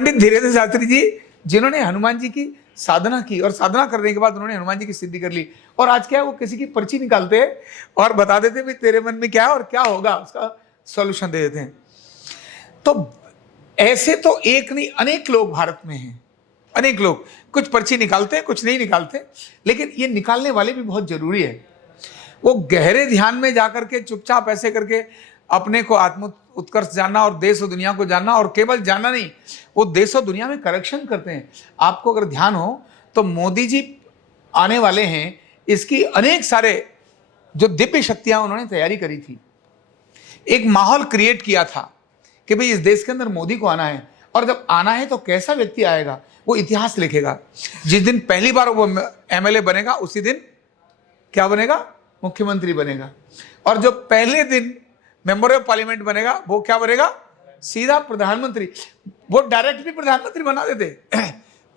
पंडित धीरेन्द्र शास्त्री जी, जिन्होंने हनुमान जी की साधना की और साधना करने के बाद उन्होंने हनुमान जी की सिद्धि कर ली, और आज क्या है, वो किसी की पर्ची निकालते हैं और बता देते हैं तेरे मन में क्या है और क्या होगा, उसका सॉल्यूशन दे देते हैं। तो ऐसे तो एक नहीं अनेक लोग भारत में हैं, अनेक लोग। कुछ पर्ची निकालते हैं, कुछ नहीं निकालते, लेकिन ये निकालने वाले भी बहुत जरूरी है। वो गहरे ध्यान में जाकर के चुपचाप ऐसे करके अपने को आत्म उत्कर्ष जानना और देश और दुनिया को जानना, और केवल जानना नहीं, वो देश और दुनिया में करेक्शन करते हैं। आपको अगर ध्यान हो तो मोदी जी आने वाले हैं, इसकी अनेक सारे जो दिव्य शक्तियां उन्होंने तैयारी करी थी, एक माहौल क्रिएट किया था कि भाई इस देश के अंदर मोदी को आना है, और जब आना है तो कैसा व्यक्ति आएगा, वो इतिहास लिखेगा। जिस दिन पहली बार वो एमएलए बनेगा, उसी दिन क्या बनेगा, मुख्यमंत्री बनेगा। और जो पहले दिन मेंबर ऑफ पार्लियामेंट बनेगा, वो क्या बनेगा, सीधा प्रधानमंत्री। वो डायरेक्ट भी प्रधानमंत्री बना देते,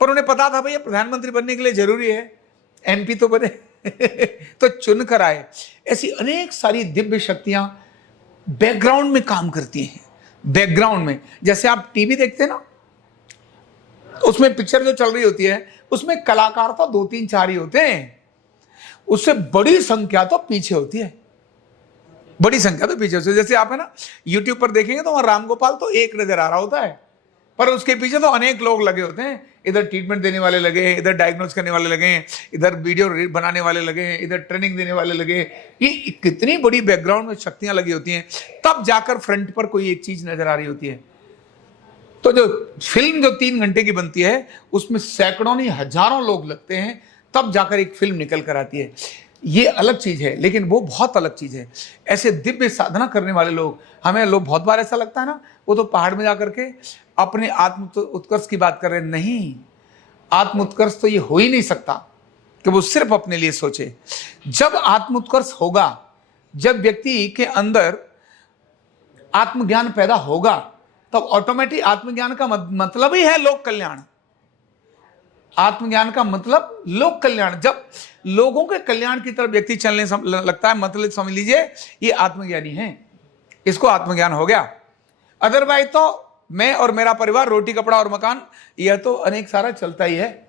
पर उन्हें पता था भाई प्रधानमंत्री बनने के लिए जरूरी है एमपी तो बने तो चुन कर आए। ऐसी अनेक सारी दिव्य शक्तियां बैकग्राउंड में काम करती हैं। बैकग्राउंड में, जैसे आप टीवी देखते हैं ना, उसमें पिक्चर जो चल रही होती है, उसमें कलाकार तो 2-3-4 ही होते हैं, उससे बड़ी संख्या तो पीछे होती है, बड़ी संख्या तो पीछे होती है। जैसे आप है ना यूट्यूब पर देखेंगे तो वहां राम गोपाल तो एक नजर आ रहा होता है, पर उसके पीछे तो अनेक लोग लगे होते हैं। इधर ट्रीटमेंट देने वाले लगे हैं, इधर डायग्नोज करने वाले लगे हैं, इधर वीडियो बनाने वाले लगे हैं, इधर ट्रेनिंग देने वाले लगे हैं। ये कितनी बड़ी बैकग्राउंड में शक्तियां लगी होती हैं, तब जाकर फ्रंट पर कोई एक चीज नजर आ रही होती है। तो जो फिल्म जो 3 घंटे की बनती है, उसमें सैकड़ों नहीं हजारों लोग लगते हैं, तब जाकर एक फिल्म निकल कर आती है। ये अलग चीज है, लेकिन वो बहुत अलग चीज है। ऐसे दिव्य साधना करने वाले लोग, हमें लोग बहुत बार ऐसा लगता है ना, वो तो पहाड़ में जाकर के अपने आत्म उत्कर्ष की बात कर रहे हैं। नहीं, आत्म उत्कर्ष तो ये हो ही नहीं सकता कि वो सिर्फ अपने लिए सोचे। जब आत्म उत्कर्ष होगा, जब व्यक्ति के अंदर आत्मज्ञान पैदा होगा, तब ऑटोमेटिक आत्मज्ञान का मतलब ही है लोक कल्याण। आत्मज्ञान का मतलब लोक कल्याण। जब लोगों के कल्याण की तरफ व्यक्ति चलने लगता है, मतलब समझ लीजिए ये आत्मज्ञानी है, इसको आत्मज्ञान हो गया। अदरवाइज तो मैं और मेरा परिवार, रोटी कपड़ा और मकान, यह तो अनेक सारा चलता ही है।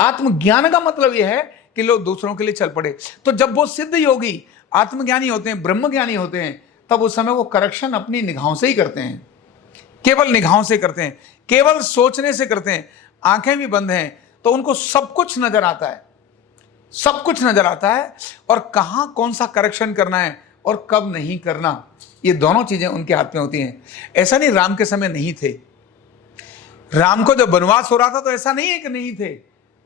आत्मज्ञान का मतलब यह है कि लोग दूसरों के लिए चल पड़े। तो जब वो सिद्ध योगी आत्मज्ञानी होते हैं, ब्रह्मज्ञानी होते हैं, तब उस समय वो करेक्शन अपनी निगाहों से ही करते हैं, केवल निगाहों से करते हैं, केवल सोचने से करते हैं। आंखें भी बंद हैं तो उनको सब कुछ नजर आता है, सब कुछ नजर आता है, और कहां कौन सा करेक्शन करना है और कब नहीं करना, ये दोनों चीजें उनके हाथ में होती हैं। ऐसा नहीं राम के समय नहीं थे, राम को जब वनवास हो रहा था तो ऐसा नहीं है कि नहीं थे,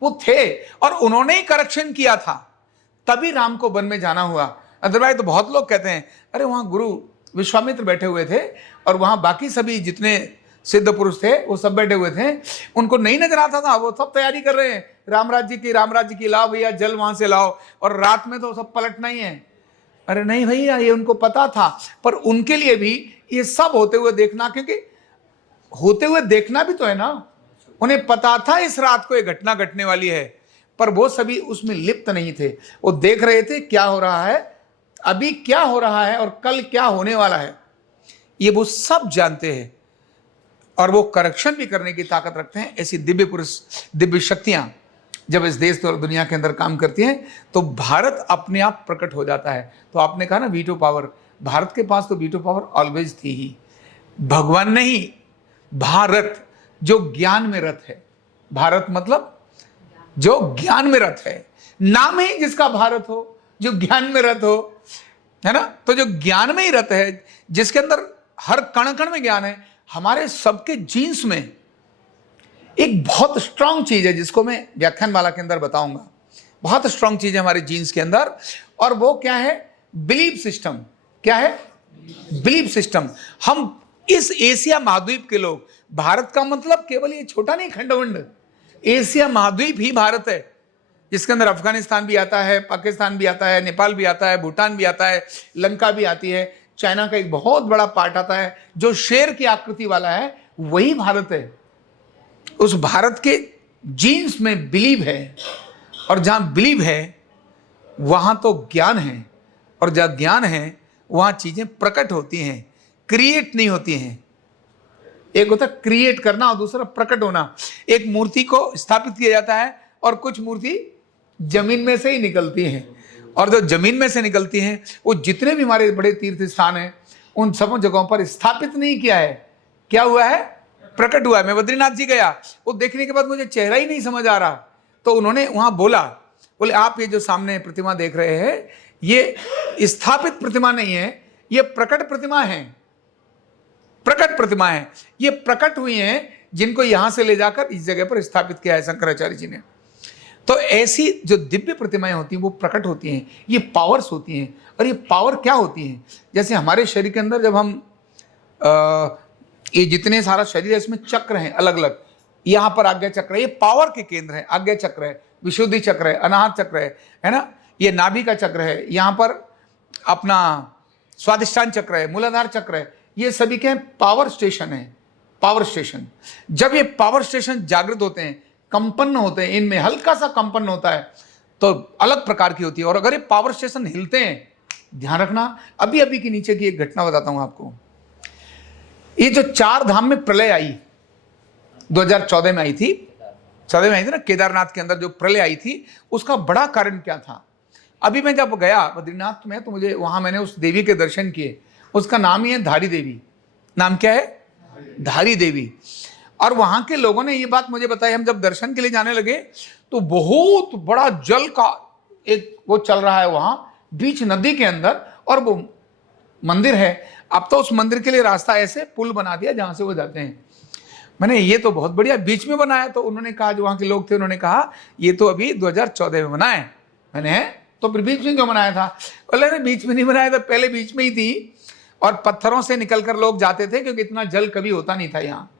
वो थे, और उन्होंने ही करेक्शन किया था, तभी राम को वन में जाना हुआ। अदरवाइज तो बहुत लोग कहते हैं अरे वहां गुरु विश्वामित्र बैठे हुए थे और वहां बाकी सभी जितने सिद्ध पुरुष थे वो सब बैठे हुए थे, उनको नहीं नजर आता था, वो सब तैयारी कर रहे हैं राम राज्य की लाओ भैया, जल वहां से लाओ, और रात में तो सब पलटना ही है। अरे नहीं भैया, ये उनको पता था, पर उनके लिए भी ये सब होते हुए देखना, क्योंकि होते हुए देखना भी तो है ना, उन्हें पता था इस रात को ये घटना घटने वाली है, पर वो सभी उसमें लिप्त नहीं थे। वो देख रहे थे क्या हो रहा है, अभी क्या हो रहा है और कल क्या होने वाला है, ये वो सब जानते हैं, और वो करेक्शन भी करने की ताकत रखते हैं। ऐसी दिव्य पुरुष, दिव्य शक्तियां जब इस देश और दुनिया के अंदर काम करती हैं, तो भारत अपने आप प्रकट हो जाता है। तो आपने कहा ना वीटो पावर, भारत के पास तो वीटो पावर ऑलवेज थी ही। भगवान नहीं, भारत जो ज्ञान में रत है। भारत मतलब जो ज्ञान में रत है, नाम ही जिसका भारत हो, जो ज्ञान में रत हो, है ना। तो जो ज्ञान में ही रत है, जिसके अंदर हर कण कण में ज्ञान है। हमारे सबके जीन्स में एक बहुत स्ट्रांग चीज है, जिसको मैं व्याख्यानमाला के अंदर बताऊंगा। बहुत स्ट्रांग चीज है हमारे जीन्स के अंदर, और वो क्या है, बिलीफ सिस्टम। क्या है, बिलीफ सिस्टम। हम इस एशिया महाद्वीप के लोग, भारत का मतलब केवल ये छोटा नहीं खंडवंड, एशिया महाद्वीप ही भारत है, जिसके अंदर अफगानिस्तान भी आता है, पाकिस्तान भी आता है, नेपाल भी आता है, भूटान भी आता है, लंका भी आती है, चाइना का एक बहुत बड़ा पार्ट आता है जो शेर की आकृति वाला है, वही भारत है। उस भारत के जीन्स में बिलीव है, और जहां बिलीव है वहां तो ज्ञान है, और जहां ज्ञान है वहां चीजें प्रकट होती हैं, क्रिएट नहीं होती हैं। एक होता है क्रिएट करना और दूसरा प्रकट होना। एक मूर्ति को स्थापित किया जाता है और कुछ मूर्ति जमीन में से ही निकलती हैं, और जो जमीन में से निकलती हैं वो जितने भी हमारे बड़े तीर्थ स्थान हैं उन सब जगहों पर स्थापित नहीं किया है, क्या हुआ है, प्रकट हुआ है। मैं बद्रीनाथ जी गया, वो देखने के बाद मुझे चेहरा ही नहीं समझ आ रहा, तो उन्होंने वहां बोले आप ये जो सामने प्रतिमा देख रहे हैं ये स्थापित प्रतिमा नहीं है, ये प्रकट प्रतिमा है, प्रकट प्रतिमा है, ये प्रकट हुई हैं जिनको यहां से ले जाकर इस जगह पर स्थापित किया है शंकराचार्य जी ने। तो ऐसी जो दिव्य प्रतिमाएं होती हैं वो प्रकट होती हैं, ये पावर्स होती हैं। और ये पावर क्या होती हैं, जैसे हमारे शरीर के अंदर जब हम ये जितने सारा शरीर है इसमें चक्र हैं अलग अलग, यहाँ पर आज्ञा चक्र है, ये पावर के केंद्र है, आज्ञा चक्र है, विशुद्धि चक्र है, अनाहत चक्र है ना, ये नाभि का चक्र है, यहाँ पर अपना स्वादिष्ठान चक्र है, मूलाधार चक्र है, ये सभी के पावर स्टेशन है, पावर स्टेशन। जब ये पावर स्टेशन जागृत होते हैं, कंपन होते हैं, इनमें हल्का सा कंपन होता है तो अलग प्रकार की होती है। और अगर ये पावर स्टेशन हिलते हैं, ध्यान रखना, अभी अभी के नीचे की एक घटना बताता हूं आपको। ये जो 4 धाम में प्रलय आई 2014 में आई थी, 14 में आई थी ना, केदारनाथ के अंदर जो प्रलय आई थी उसका बड़ा कारण क्या था। अभी मैं जब गया बद्रीनाथ में तो मुझे वहां मैंने उस देवी के दर्शन किए, उसका नाम ही है धारी देवी। नाम क्या है, धारी देवी। और वहां के लोगों ने ये बात मुझे बताई, हम जब दर्शन के लिए जाने लगे तो बहुत बड़ा जल का एक वो चल रहा है वहां बीच नदी के अंदर, और वो मंदिर है। अब तो उस मंदिर के लिए रास्ता ऐसे पुल बना दिया जहां से वो जाते हैं। मैंने ये तो बहुत बढ़िया बीच में बनाया, तो उन्होंने कहा, जो वहां के लोग थे उन्होंने कहा ये तो अभी 2014 में बना है। मैंने तो फिर बीच में क्यों बनाया था, बोले बीच में नहीं बनाया था, पहले बीच में ही थी और पत्थरों से निकलकर लोग जाते थे, क्योंकि इतना जल कभी होता नहीं था, यहाँ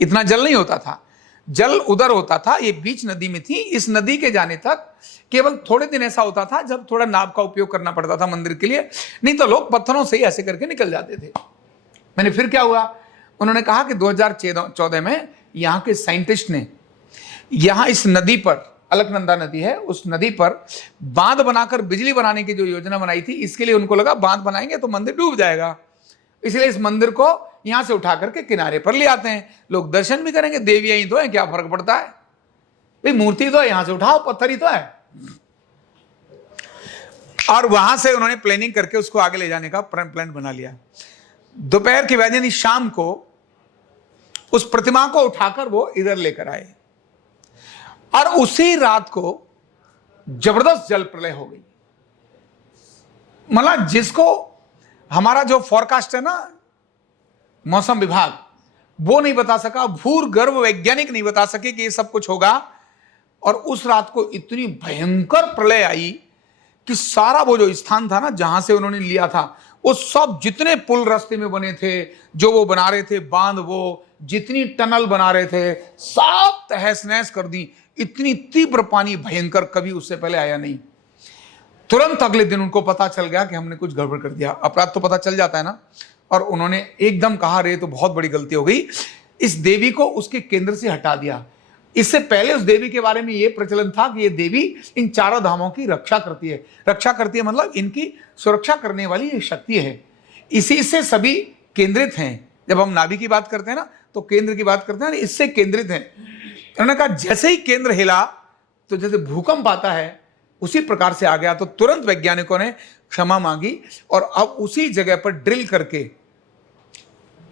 इतना जल नहीं होता था, जल उधर होता था, ये बीच नदी में थी। इस नदी के जाने तक केवल थोड़े दिन ऐसा होता था जब थोड़ा नाव का उपयोग करना पड़ता था मंदिर के लिए, नहीं तो लोग पत्थरों से ही ऐसे करके निकल जाते थे। मैंने फिर क्या हुआ, उन्होंने कहा कि 2014 में यहाँ के साइंटिस्ट ने यहाँ इस नदी पर, अलकनंदा नदी है, उस नदी पर बांध बनाकर बिजली बनाने की जो योजना बनाई थी, इसके लिए उनको लगा बांध बनाएंगे तो मंदिर डूब जाएगा, इसलिए इस मंदिर को यहां से उठा करके किनारे पर ले आते हैं, लोग दर्शन भी करेंगे, देवियां ही तो है, क्या फर्क पड़ता है भाई, मूर्ति तो है, यहां से उठाओ, पत्थर ही तो है। और वहां से उन्होंने प्लानिंग करके उसको आगे ले जाने का प्लान बना लिया। दोपहर के बाद यानी शाम को उस प्रतिमा को उठाकर वो इधर लेकर आए, और उसी रात को जबरदस्त जल प्रलय हो गई। मतलब जिसको हमारा जो फॉरकास्ट है ना, मौसम विभाग, वो नहीं बता सका, भूगर्भ वैज्ञानिक नहीं बता सके कि ये सब कुछ होगा। और उस रात को इतनी भयंकर प्रलय आई कि सारा वो जो स्थान था ना जहां से उन्होंने लिया था, वो सब जितने पुल रास्ते में बने थे, जो वो बना रहे थे बांध, वो जितनी टनल बना रहे थे, सब तहस नहस कर दी। इतनी तीव्र पानी भयंकर कभी उससे पहले आया नहीं। तुरंत अगले दिन उनको पता चल गया कि हमने कुछ गड़बड़ कर दिया, अपराध तो पता चल जाता है ना। और उन्होंने एकदम कहा, रे तो बहुत बड़ी गलती हो गई, इस देवी को उसके केंद्र से हटा दिया। इससे पहले उस देवी के बारे में यह प्रचलन था कि ये देवी इन 4 धामों की रक्षा करती है। रक्षा करती है मतलब इनकी सुरक्षा करने वाली ये शक्ति है, इसी से सभी केंद्रित हैं। जब हम नाभि की बात करते हैं ना तो केंद्र की बात करते हैं, इससे केंद्रित हैं। उन्होंने कहा जैसे ही केंद्र हिला तो जैसे भूकंप आता है उसी प्रकार से आ गया। तो तुरंत वैज्ञानिकों ने क्षमा मांगी और अब उसी जगह पर ड्रिल करके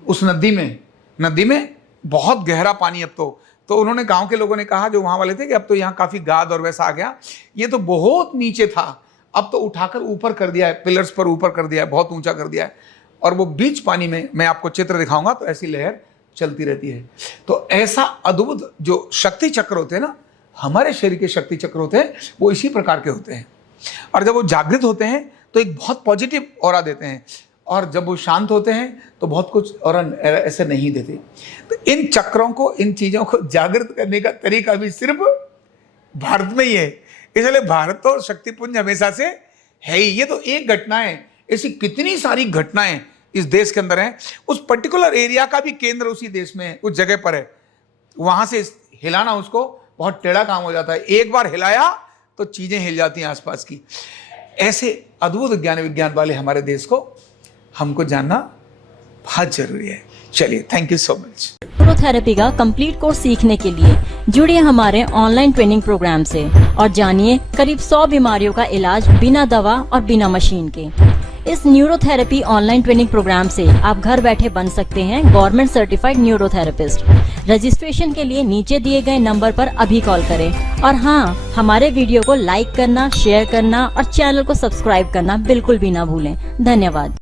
उस नदी में बहुत गहरा पानी अब तो उन्होंने, गांव के लोगों ने कहा जो वहां वाले थे, कि अब तो यहाँ काफी गाद और वैसा आ गया, ये तो बहुत नीचे था, अब तो उठाकर ऊपर कर दिया है, पिलर्स पर ऊपर कर दिया है, बहुत ऊंचा कर दिया है। और वो बीच पानी में, मैं आपको चित्र दिखाऊंगा तो ऐसी लहर चलती रहती है। तो ऐसा अद्भुत जो शक्ति चक्र होते हैं ना, हमारे शरीर के शक्ति चक्र होते हैं, वो इसी प्रकार के होते हैं। और जब वो जागृत होते हैं तो एक बहुत पॉजिटिव ऑरा देते हैं, और जब वो शांत होते हैं तो बहुत कुछ और ऐसे नहीं देते। तो इन चक्रों को, इन चीज़ों को जागृत करने का तरीका भी सिर्फ भारत में ही है। इसलिए भारत तो शक्तिपुंज हमेशा से है ही। ये तो एक घटना है, ऐसी कितनी सारी घटनाएं इस देश के अंदर हैं। उस पर्टिकुलर एरिया का भी केंद्र उसी देश में है, उस जगह पर है। वहां से हिलाना उसको बहुत टेढ़ा काम हो जाता है। एक बार हिलाया तो चीजें हिल जाती हैं आसपास की। ऐसे अद्भुत ज्ञान विज्ञान वाले हमारे देश को हमको जानना बहुत जरूरी है। चलिए, thank you so much. Neurotherapy का कंप्लीट कोर्स सीखने के लिए जुड़िए हमारे ऑनलाइन ट्रेनिंग प्रोग्राम से और जानिए करीब 100 बीमारियों का इलाज बिना दवा और बिना मशीन के। इस न्यूरोथेरेपी ऑनलाइन ट्रेनिंग प्रोग्राम से आप घर बैठे बन सकते हैं गवर्नमेंट सर्टिफाइड न्यूरोथेरेपिस्ट। रजिस्ट्रेशन के लिए नीचे दिए गए नंबर पर अभी कॉल करें और हाँ, हमारे वीडियो को लाइक करना, शेयर करना और चैनल को सब्सक्राइब करना बिल्कुल भी ना भूलें। धन्यवाद।